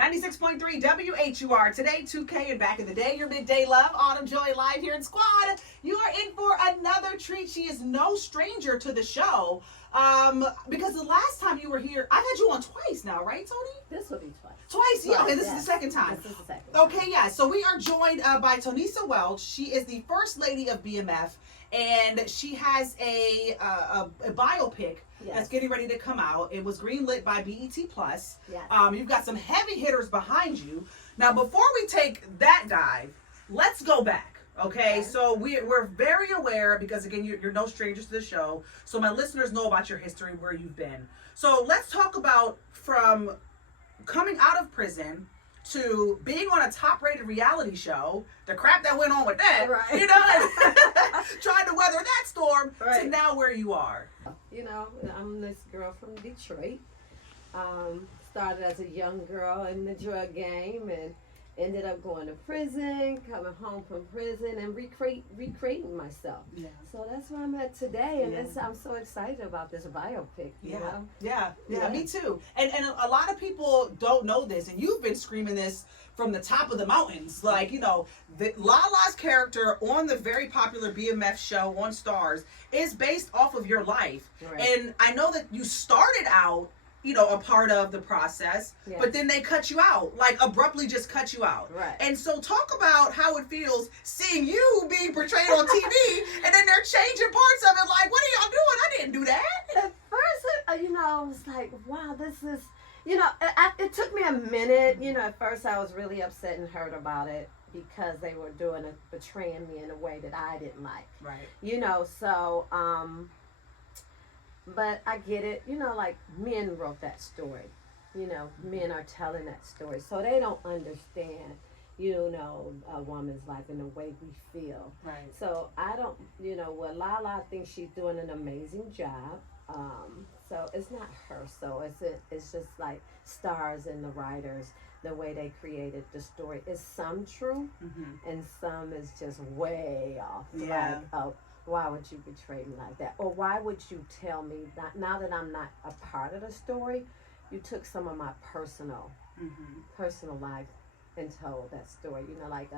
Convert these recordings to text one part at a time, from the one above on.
96.3 WHUR. Today, 2K, and back in the day, your midday love, AutumnJoi live here in Squad. You are in for another treat. She is no stranger to the show. Because the last time you were here, I've had you on twice now, right, Tony? This will be twice. Twice, yeah. Okay, this is the second time. This is the second. Okay, yeah. So we are joined by Tonesa Welch. She is the first lady of BMF, and she has a biopic that's getting ready to come out. It was greenlit by BET Plus. Yes. You've got some heavy hitters behind you. Now, before we take that dive, let's go back. Okay, so we're very aware, because again, you're no strangers to the show, so my listeners know about your history, where you've been. So let's talk about from coming out of prison to being on a top-rated reality show, the crap that went on with that, right. You know, trying to weather that storm, right. to now where you are. You know, I'm this girl from Detroit. Started as a young girl in the drug game and ended up going to prison, coming home from prison, and recreating myself. Yeah. So that's where I'm at today, and I'm so excited about this biopic. You know? Yeah, me too. And a lot of people don't know this, and you've been screaming this from the top of the mountains. Like, you know, Lala's character on the very popular BMF show on Stars is based off of your life. Right. And I know that you started out, you know, a part of the process, but then they cut you out, like abruptly just cut you out. Right. And so talk about how it feels seeing you being portrayed on TV and then they're changing parts of it. Like, what are y'all doing? I didn't do that. At first, you know, I was like, wow, this is, you know, it took me a minute. You know, at first I was really upset and hurt about it because they were betraying me in a way that I didn't like. Right. You know, so, but I get it, you know, like men wrote that story, you know, men are telling that story. So they don't understand, you know, a woman's life and the way we feel. Right. So I don't, you know, well, Lala thinks she's doing an amazing job. So it's not her. So it's just like Stars and the writers, the way they created the story. Is some true and some is just way off. Yeah. Like, why would you betray me like that? Or why would you tell me that now that I'm not a part of the story, you took some of my personal life and told that story. You know, like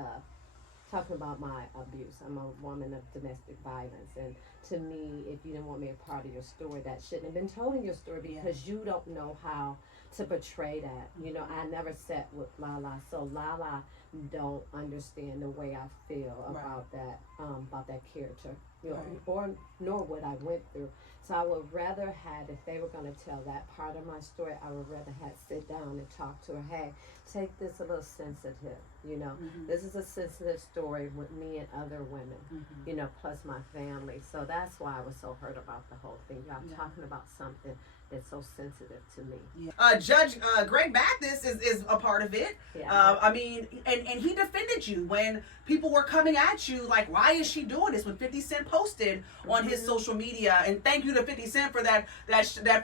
talking about my abuse. I'm a woman of domestic violence, and to me, if you didn't want me a part of your story, that shouldn't have been told in your story, because you don't know how to portray that. You know, I never sat with Lala, so Lala don't understand the way I feel about that character, you know, or nor what I went through. So I would rather have, if they were going to tell that part of my story, I would rather have sit down and talk to her. Hey, take this a little sensitive, you know. This is a sensitive story with me and other women, you know, plus my family. So that's why I was so hurt about the whole thing. I'm talking about something that's so sensitive to me. Judge Greg Mathis is a part of it. I mean, and he defended you when people were coming at you like, why is she doing this? When 50 Cent posted on his social media, and thank you to 50 Cent for that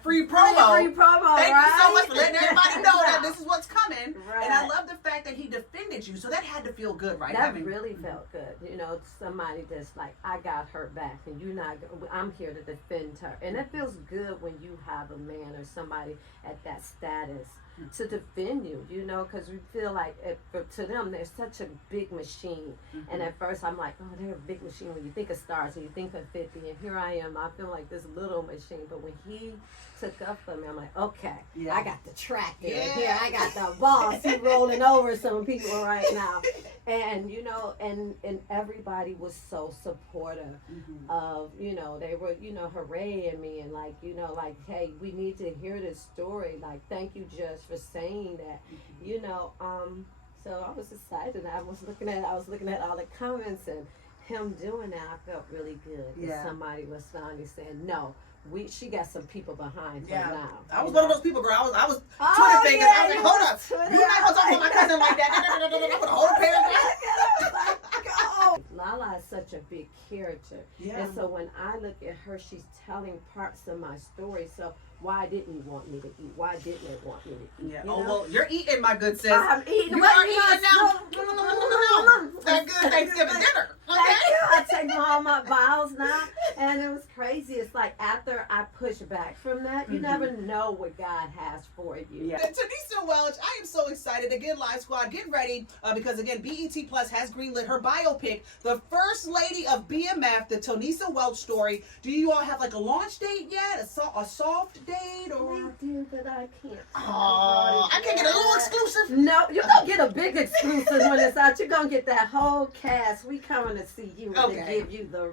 free promo. Free promo, Thank you so much for letting everybody know that this is what's coming. Right. And I love the fact that he defended you. So that had to feel good, right? That really felt good. You know, somebody that's like, I got her back, and I'm here to defend her. And it feels good when you have a man or somebody at that status to defend you, you know, because we feel like to them they're such a big machine. And at first I'm like, oh, they're a big machine when you think of Stars and you think of 50, and here I am, I feel like this little machine. But when he took up for me, I'm like, okay, I got the tractor here, I got the boss, he's rolling over some people right now. And you know, and everybody was so supportive of, you know, they were, you know, hooraying me and like, you know, like, hey, we need to hear this story, like, thank you, Judge, for saying that, you know. So I was excited. I was looking at all the comments and him doing that. I felt really good. Yeah. Somebody was finally saying, no, she got some people behind her now. I was one of those people, girl. I was Twitter fingers. I was like, hold up. You're not going to talk about my cousin like that. I'm going to hold a paragraph. Lala is such a big character. Yeah. And so when I look at her, she's telling parts of my story. So why didn't you want me to eat? Why didn't they want me to eat? Yeah. You know? Well, you're eating, my good sis. I'm eating. You are eating now. That good Thanksgiving dinner. Okay? Thank you. I take all my bowels now. And it was crazy. It's like after I push back from that, you never know what God has for you. Yeah. Tonesa Welch, I am so excited. Again, Live Squad, get ready because again, BET Plus has greenlit her biopic, The First Lady of BMF, the Tonesa Welch story. Do you all have like a launch date yet? A soft date or? We do, but I can't. Oh, I can't get a little exclusive. No, you're gonna get a big exclusive when it's out. You're gonna get that whole cast. We coming to see you to give you the,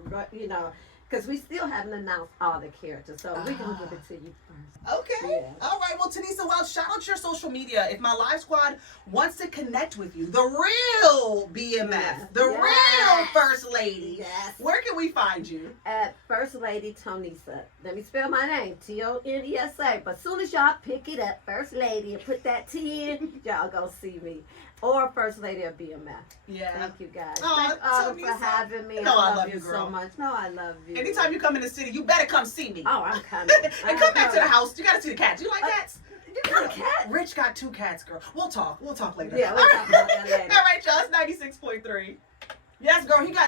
because we still haven't announced all the characters, so we're gonna give it to you first. Okay. Yeah. All right. Well, Tonesa Welch, shout out your social media. If my Live Squad wants to connect with you, the real BMF, the real First Lady, where can we find you? At First Lady Tonesa. Let me spell my name, Tonesa. But as soon as y'all pick it up, First Lady, and put that T in, y'all go see me. Or First Lady of BMF. Yeah. Thank you guys. Oh, Thank Autumn for having me. No, I love you so much. No, I love you. Anytime you come in the city, you better come see me. Oh, I'm coming. And come back to the house. You gotta see the cats. You like cats? You got a cat? Rich got 2 cats, girl. We'll talk later. Yeah, we'll talk about that later. All right, y'all. It's 96.3. Yes, girl. He got